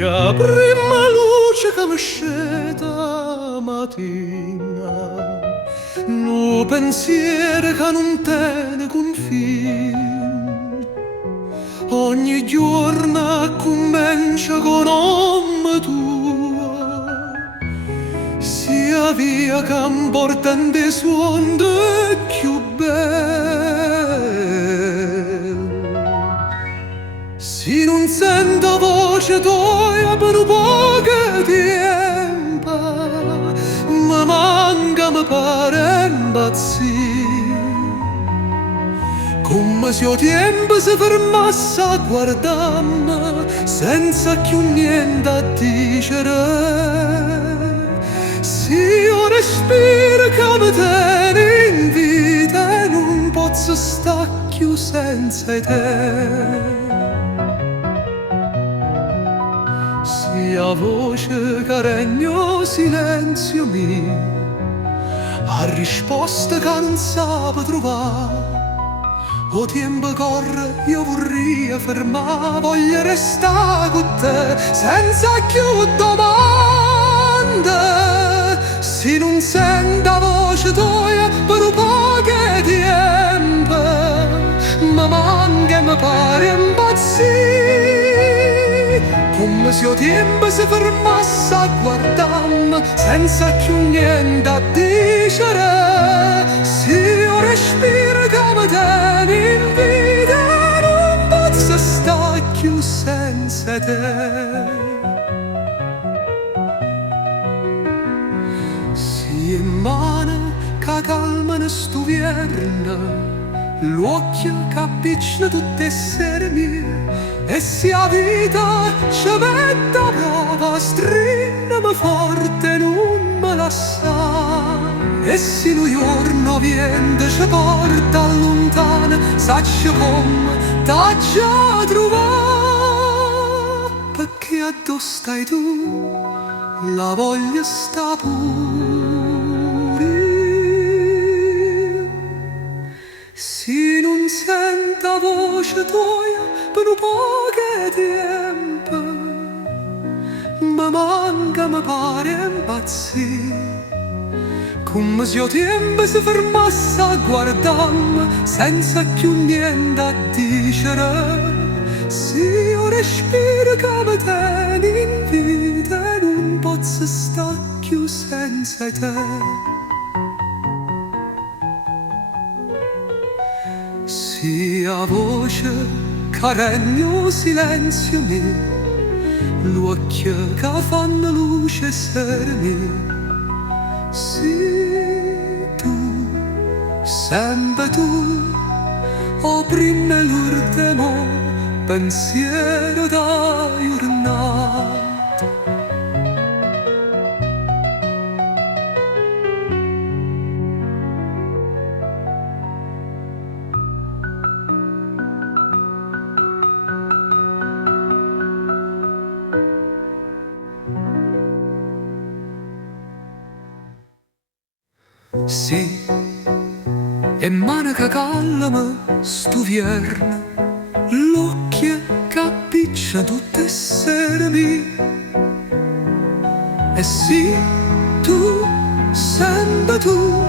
la prima luce che mi sceta mattina, no pensiero che non tiene confine. Ogni giorno comincia con nome tuo, sia via che porta dei suoni più belli. Se non sento voce tua per un poco tempo, mi manca, mi pare impazzire. Come se il tempo si fermasse a guardarmi senza più niente a dire. Se io respiro che mi tieni in vita, non posso stare più senza te. Sia voce che regno silenzio mio, a risposta che non sape trovare. O tempo corre, io vorrei fermare, voglio restare con te senza più domande. Se non sento la voce tua per un po' di tempo, mi manca e mi pare impazzire. Come se il tempo si fermasse a guardarmi senza più niente a dire. Se io respiro come te in vita, non posso stare più senza te. Si in mano che calmano sto vierno, l'occhio che appiccica tutte essere mie. E se la vita ci mette a prova, strinami forte, non me la sa. E se un giorno vento ci porta lontano, sacci come t'ha già trovato. Perché addosso stai tu, la voglia sta pure. Se non sento la voce tua per un po' di tempo, mi manca, mi pare impazzire. Come se il tempo si fermasse a guardarmi senza più niente a dire. Se io respiro come te in vita, non posso stare più senza te. Sia voce che regno silenzio mio, l'occhio che fanno luce essere mio. Se tu, sempre tu, o prima e l'ultimo pensiero da giornata. Sì, e mano che calma sto vierno, l'occhio che appiccia tutte essere mie. E sì, tu, sempre tu,